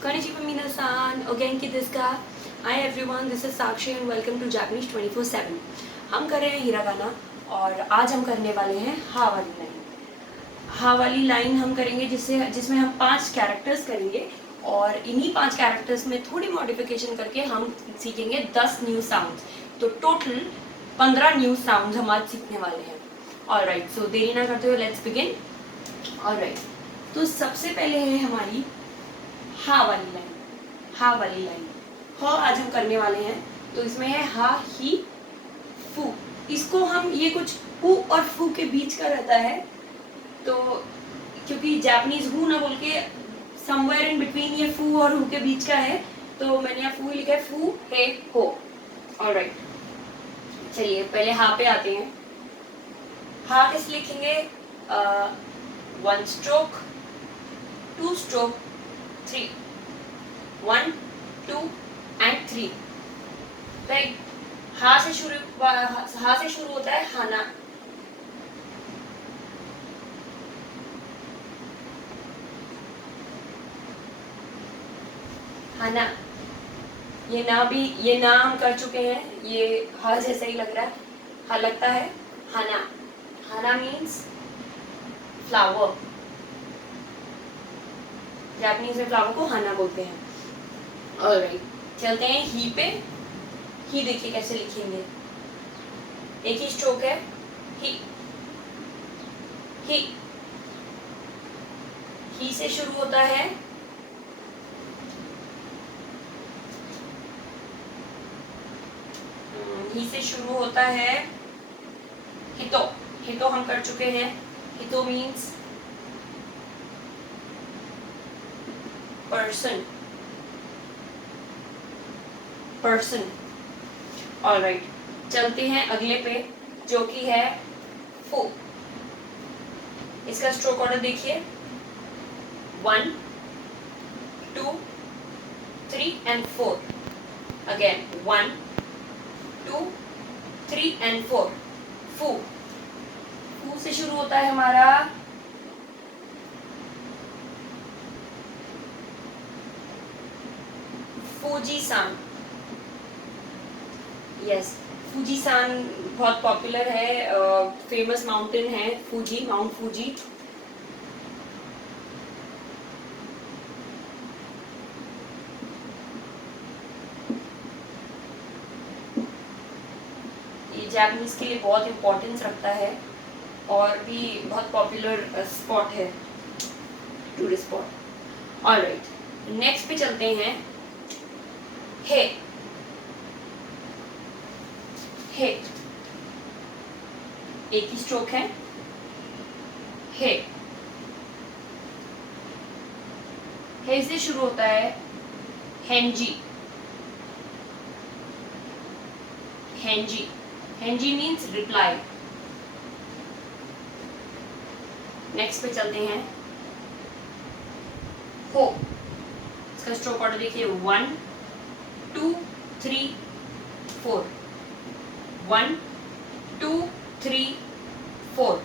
Konnichiwa minasan, o genki desu ka? Hi everyone, this is Sakshi and welcome to Japanese 24/7. हम कर रहे हैं hiragana और आज हम करने वाले हैं हा वाली लाइन। हा वाली लाइन हम करेंगे जिसमें हम 5 कैरेक्टर्स करेंगे और इन्हीं 5 कैरेक्टर्स में थोड़ी मॉडिफिकेशन करके हम सीखेंगे 10 न्यू साउंड्स। तो टोटल 15 न्यू साउंड्स हम आज सीखने वाले हैं। ऑलराइट, सो देरी ना करते हुए लेट्स बिगिन। ऑलराइट, तो सबसे पहले है हमारी हा वाली लाइन। हा वाली लाइन ह आज हम करने वाले हैं। तो इसमें है हा, ही, फू। इसको हम ये कुछ हु और फू के बीच का रहता है, तो क्योंकि जापानीज हु ना बोल के समवेयर इन बिटवीन ये फू और हु के बीच का है, तो मैंने यहाँ फू लिखा है, फू हे हो। ऑलराइट, चलिए पहले हा पे आते हैं। हा कैसे लिखेंगे? 1 स्ट्रोक, 2 स्ट्रोक, 3, 1, 2 and 3। राइट, हा से शुरू होता है हाना। हाना, ये ना हम कर चुके हैं, ये हा जैसा ही लग रहा है, हा लगता है हाना। हाना मीन्स फ्लावर। जापानीज में फ्लावर को हाना बोलते हैं। ऑलराइट, चलते हैं ही पे। ही देखिए कैसे लिखेंगे, एक ही स्ट्रोक है, ही। ही से शुरू होता है, ही से शुरू होता है हितो। हितो हम कर चुके हैं। हितो मीन्स पर्सन। पर्सन। ऑलराइट, चलते हैं अगले पे जो कि है फू। इसका स्ट्रोक ऑर्डर देखिए, 1, 2, 3 and 4। Again 1, 2, 3 and 4। फू। फू से शुरू होता है हमारा फूजी-सान। यस, फूजी-सान बहुत पॉपुलर है, फेमस माउंटेन है फूजी, माउंट फूजी। ये जापानीज के लिए बहुत इम्पोर्टेंस रखता है और भी बहुत पॉपुलर स्पॉट है, टूरिस्ट स्पॉट। ऑलराइट, नेक्स्ट पे चलते हैं हे। हे, एक ही स्ट्रोक है, हे। हे से शुरू होता है हेंजी। हेंजी, हेंजी मीन्स रिप्लाई। नेक्स्ट पे चलते हैं हो। इसका स्ट्रोक ऑर्डर देखिए, 1, 2, 3, 4। 1, 2, 3, 4।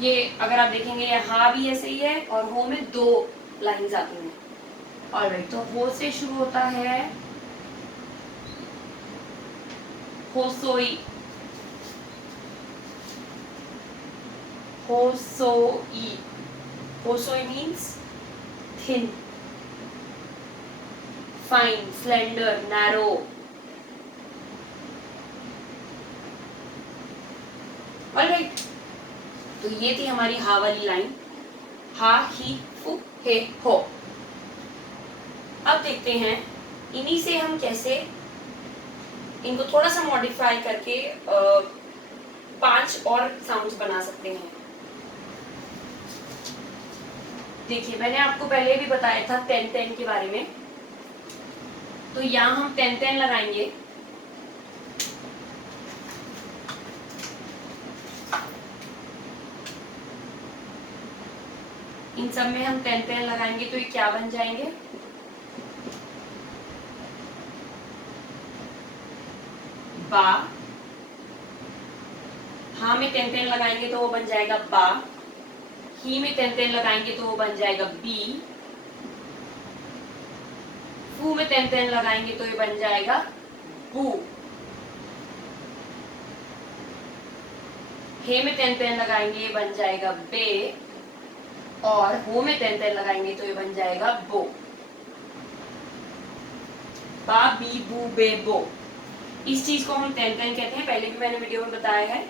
ये अगर आप देखेंगे ये हा भी ऐसे ही है और हो में 2 लाइंस आती हैं। ऑलराइट, तो हो से शुरू होता है होसोई। होसोई, होसोई means thin, fine, slender, narrow. Alright, तो ये थी हमारी हा वाली लाइन, हा, ही, फू, हे, हो। अब देखते हैं इन्हीं से हम कैसे इनको थोड़ा सा मॉडिफाई करके 5 और साउंड्स बना सकते हैं। देखिए, मैंने आपको पहले भी बताया था 10-10 के बारे में, तो यहाँ हम 10-10 लगाएंगे। इन सब में हम 10-10 लगाएंगे तो ये क्या बन जाएंगे? बा। हा में 10-10 लगाएंगे तो वो बन जाएगा बा। ही में 10-10 लगाएंगे तो वो बन जाएगा बी। फू में तेन तेन लगाएंगे तो ये बन जाएगा बू। हे में तेन तेन लगाएंगे ये बन जाएगा बे, और हो में तेन तेन लगाएंगे तो ये बन जाएगा बो। बा बी बू बे बो, इस चीज को हम तेन तेन कहते हैं, पहले भी मैंने वीडियो में बताया है।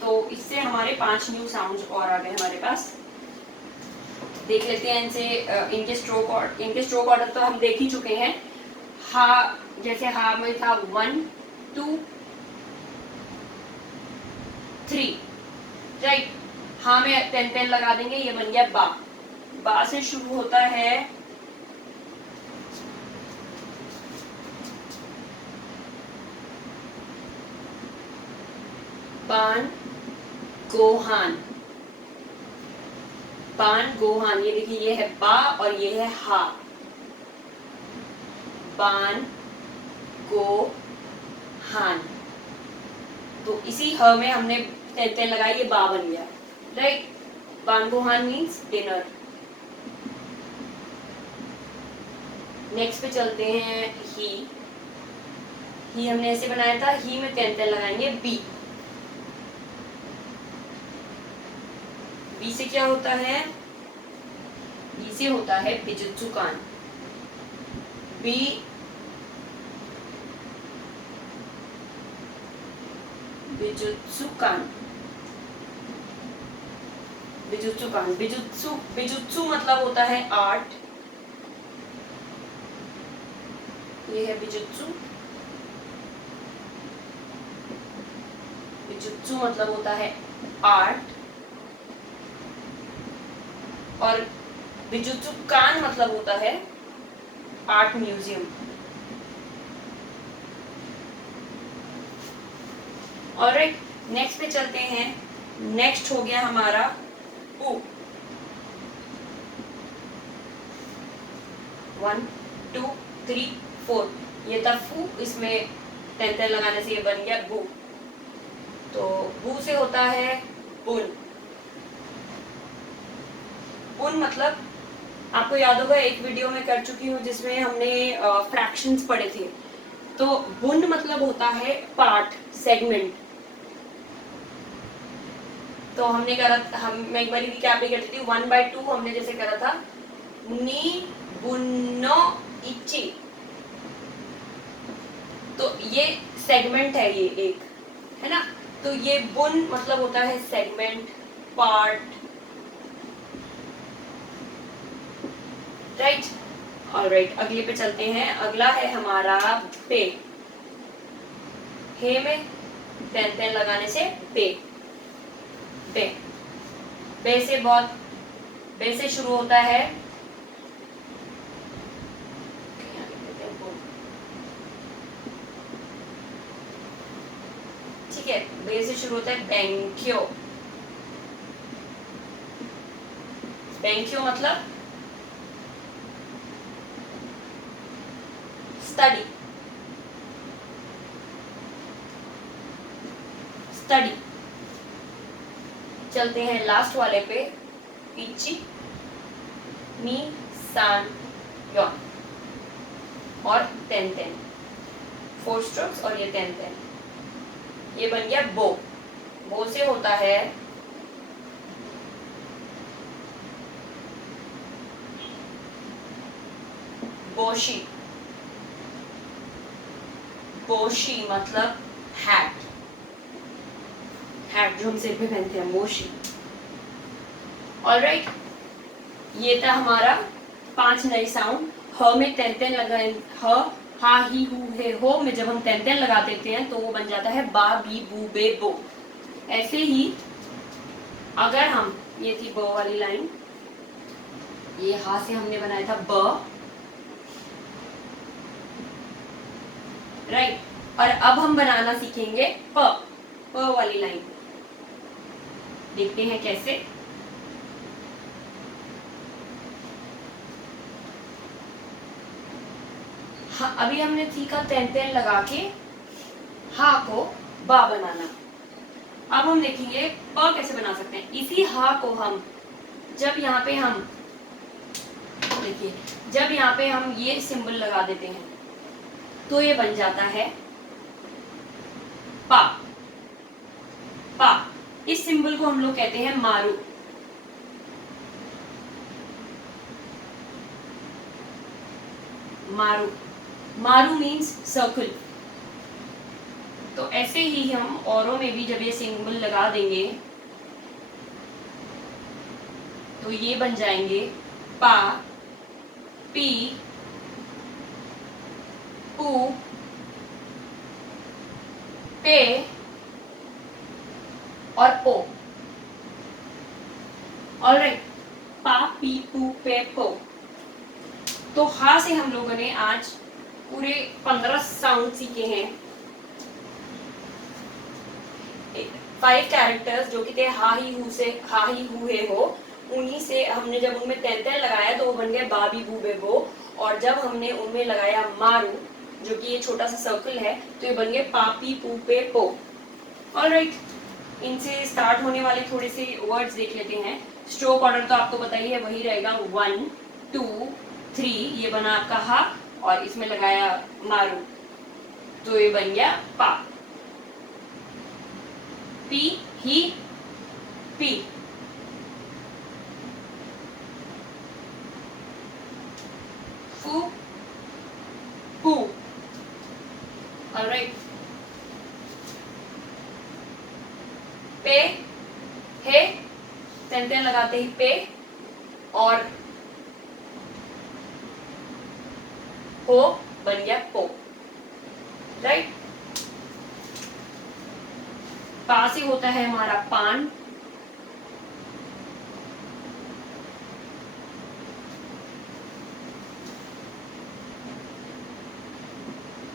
तो इससे हमारे 5 न्यू साउंड्स और आ गए हमारे पास। देख लेते हैं इनसे, इनके स्ट्रोक ऑर्डर तो हम देख ही चुके हैं। हा, जैसे हा में था 1 2 3, राइट। हा में तेन तेन लगा देंगे, ये बन गया बा। बा से शुरू होता है बान गोहान। बान गोहान, ये देखिए ये है बा और ये है हा। बान गो हान, तो इसी ह में हमने तेन तेन लगाई, ये बा बन गया, राइट। बान गो हान मीन्स डिनर। नेक्स्ट पे चलते हैं ही हमने ऐसे बनाया था, ही में तेन तेन लगाएंगे बी। बी से क्या होता है, बी से होता है बिजुत्सुकान। बी बिजुत्सुकान, बिजुत्सुकान, बिजुत्सु मतलब होता है आर्ट, ये है बिजुत्सु। बिजुत्सु मतलब होता है आर्ट, और बिजुत्सुकान मतलब होता है आर्ट म्यूजियम। ऑलराइट, नेक्स्ट पे चलते हैं। नेक्स्ट हो गया हमारा ऊ। 1 2 3 4, ये था फू, इसमें तेन तेन लगाने से ये बन गया बू। तो बू से होता है बुन। बुन मतलब आपको याद होगा, एक वीडियो में कर चुकी हूँ जिसमें हमने फ्रैक्शंस पढ़े थे। तो बुन मतलब होता है पार्ट, सेगमेंट। तो हमने करा, मैं एक बार रिकैप भी करती थी। 1/2 हमने जैसे करा था, नी बुन्नो इची, तो ये सेगमेंट है, ये एक है ना। तो ये बुन मतलब होता है सेगमेंट, पार्ट, राइट। ऑलराइट, अगले पे चलते हैं। अगला है हमारा पे। हे में तेन तेन लगाने से पे। बे, बे से बहुत, बे से शुरू होता है, ठीक है, बे से शुरू होता है बैंक्यो। बैंक्यो मतलब स्टडी, स्टडी। चलते हैं लास्ट वाले पे, इची मी सान योन, और तेन तेन, 4 स्ट्रोक्स और ये तेन तेन, ये बन गया बो। बो से होता है बोशी। बोशी मतलब हैट, हैट जो हम सिर पे पहनते हैं, मोशी। ऑलराइट, ये था हमारा 5 नए साउंड। ह में तेन तेन लगाए, ह हा ही हु हे हो में जब हम तेन तेन लगा देते हैं तो वो बन जाता है बा बी बू बे बो। ऐसे ही अगर हम, ये थी ब वाली लाइन, ये हा से हमने बनाया था ब, राइट। और अब हम बनाना सीखेंगे प, प वाली लाइन। देखते हैं कैसे। हाँ, अभी हमने सीखा तेन तेन लगा के हा को बा बनाना। अब हम देखेंगे प कैसे बना सकते हैं। इसी हा को हम, जब यहाँ पे हम देखिए जब यहाँ पे हम ये सिंबल लगा देते हैं तो ये बन जाता है पा। पा इस सिंबल को हम लोग कहते हैं मारू। मारू, मारू मीन्स सर्कल। तो ऐसे ही हम औरों में भी जब ये सिंबल लगा देंगे तो ये बन जाएंगे पा, पी, पू, पे और पो। ऑलराइट, पा, पी, पू, पे, पो। तो हा से हम लोगों ने आज पूरे 15 साउंड सीखे हैं। 5 कैरेक्टर्स जो कि थे हा ही हु से हा ही हु है हो, उन्हीं से हमने जब उनमें तें लगाया तो वो बन गया बाबी बू बे बो। और जब हमने उनमें लगाया मारू जो कि ये छोटा सा सर्कल है तो ये बन गए पापी पू पे पो। ऑलराइट, इनसे स्टार्ट होने वाले थोड़े से वर्ड्स देख लेते हैं। स्ट्रोक ऑर्डर तो आपको पता ही है, वही रहेगा 1 2 3। ये बना आपका हा और इसमें लगाया मारू तो ये बन गया पा। पी ही पी, फू पू। ऑलराइट, पे हे तें लगाते ही पे और हो बन गया पो। राइट, पा से होता है हमारा पान,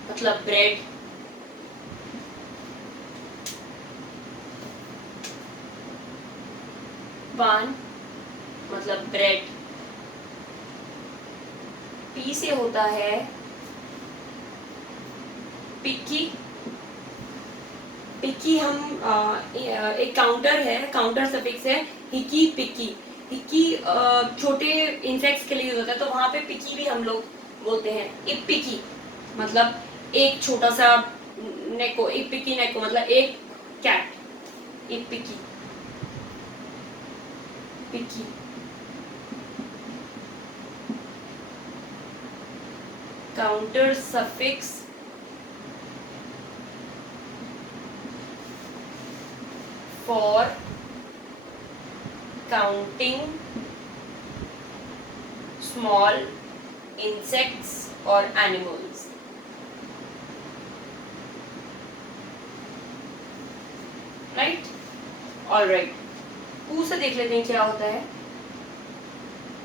मतलब ब्रेड। पान मतलब ब्रेड। पी से होता है पिक्की। पिक्की हम एक काउंटर है, काउंटर सफिक्स है हिकी पिक्की। हिकी छोटे इंसेक्ट्स के लिए होता है तो वहां पे पिक्की भी हम लोग बोलते हैं। इप्पिकी मतलब एक छोटा सा नेको, इप्पिकी नेको मतलब एक कैट। इप्पिकी पिक्की। Counter suffix for counting small insects or animals. Right? All right. पू से देख लेते हैं क्या होता है।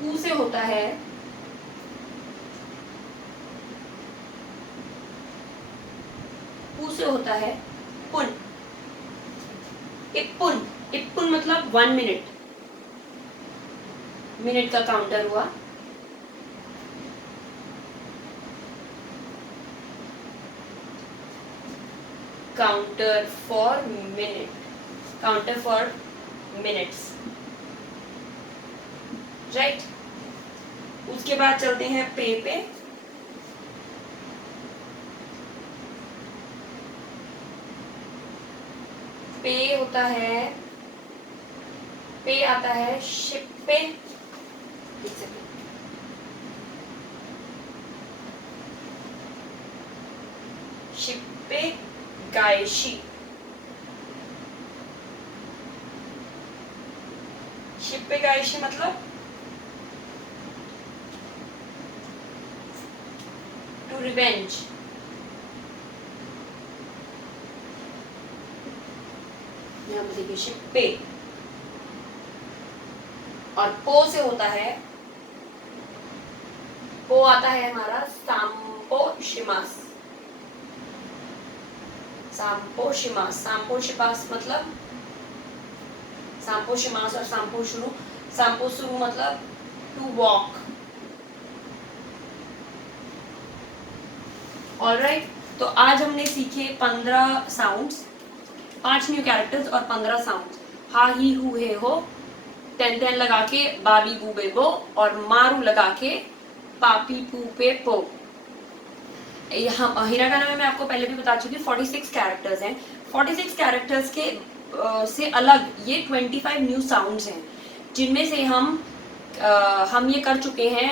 पू से होता है पुन। इप्पुन, इप्पुन मतलब 1 मिनट, मिनट का काउंटर हुआ। Counter for minute, counter for minutes. Right, उसके बाद चलते हैं पे। पे होता है, पे आता है शिप्पे। शिप्पे गायशी। शिप्पे गायशी मतलब टू रिवेंज। यहाँ पे देखिए शिप्पे। और पो से होता है, पो आता है हमारा सांपो शिमास। सांपो शिमास, सांपो शिमास मतलब सांपो शिमास और सांपो शुरू। सांपो शुरू मतलब टू वॉक। ऑलराइट, तो आज हमने सीखे 15 साउंड्स, 5 न्यू कैरेक्टर्स और 15 साउंड्स। हा ही हु हे हो, तें लगा के बाबी बू बे बो और मारू लगा के पापी पूपे पो। हिरागाना में मैं आपको पहले भी बता चुकी हूँ 46 कैरेक्टर्स हैं। 46 कैरेक्टर्स के से अलग ये 25 न्यू साउंड्स हैं, जिनमें से हम ये कर चुके हैं।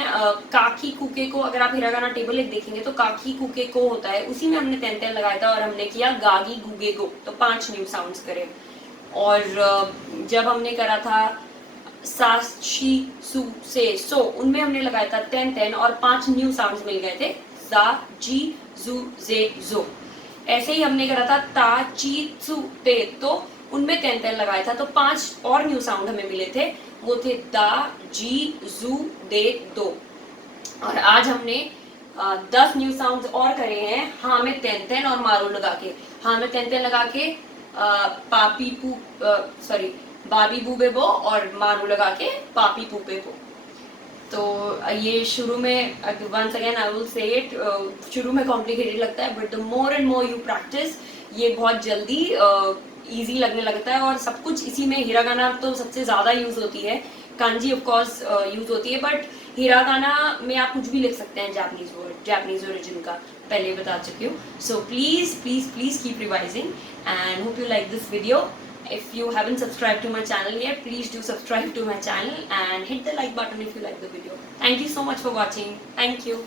काकी कुके को अगर आप हिरागाना टेबल एक देखेंगे तो काकी कुके को होता है, उसी में हमने तेन तेन लगाया था और हमने किया गागी गुगे गो, तो 5 न्यू साउंड्स करे। और जब हमने करा था साशी सु से सो, उनमें हमने लगाया था तेन तेन और 5 न्यू साउंड्स मिल गए थे, जा जी जू जे जो। ऐसे ही हमने करा था ता ची सु ते, तो उनमें तेन तेन लगाया था, तो 5 और न्यू साउंड हमें मिले थे, वो थे दा जी जू दे दो। और आज हमने 10 न्यू साउंड्स और करे हैं हाँ में तेन तेन और मारू लगा के। हाँ में तेन तेन लगा के पापी पू सॉरी बाबी बूबे बो, और मारू लगा के पापी पूपे बो। तो ये शुरू में once again I will say it, शुरू में कॉम्प्लिकेटेड लगता है, but the more and more you practise ये बहुत जल्दी इजी लगने लगता है। और सब कुछ इसी में, हिरागाना तो सबसे ज़्यादा यूज़ होती है, कांजी ऑफ कोर्स यूज़ होती है, बट हिरागाना में आप कुछ भी लिख सकते हैं जापानीज वर्ड, जापानीज ओरिजिन का, पहले बता चुकी हूँ। So please please please keep revising and hope you like this video. If you haven't subscribed to my channel yet, please do subscribe to my channel and hit the like button if you like the video. Thank you so much for watching. Thank you.